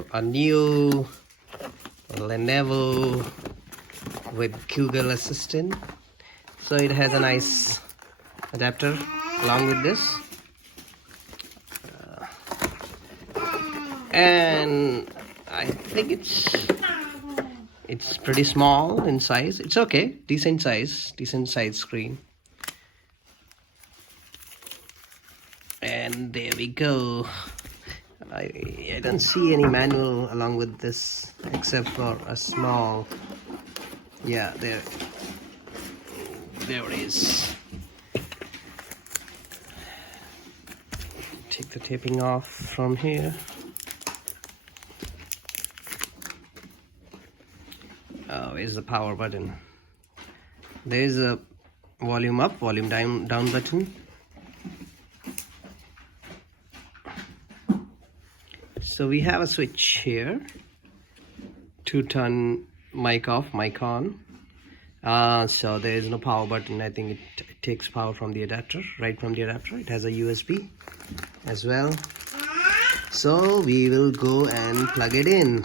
have a new Lenovo with Google Assistant. So it has a nice adapter along with this. And I think it's pretty small in size. It's okay, decent size screen. And there we go. I don't see any manual along with this except for a small, yeah, there it is. Take the taping off from here. Oh, where's the power button? There's a volume up, volume down button. So we have a switch here to turn mic off, mic on. So there is no power button. I think it takes power from the adapter, right from the adapter. It has a USB as well. So we will go and plug it in.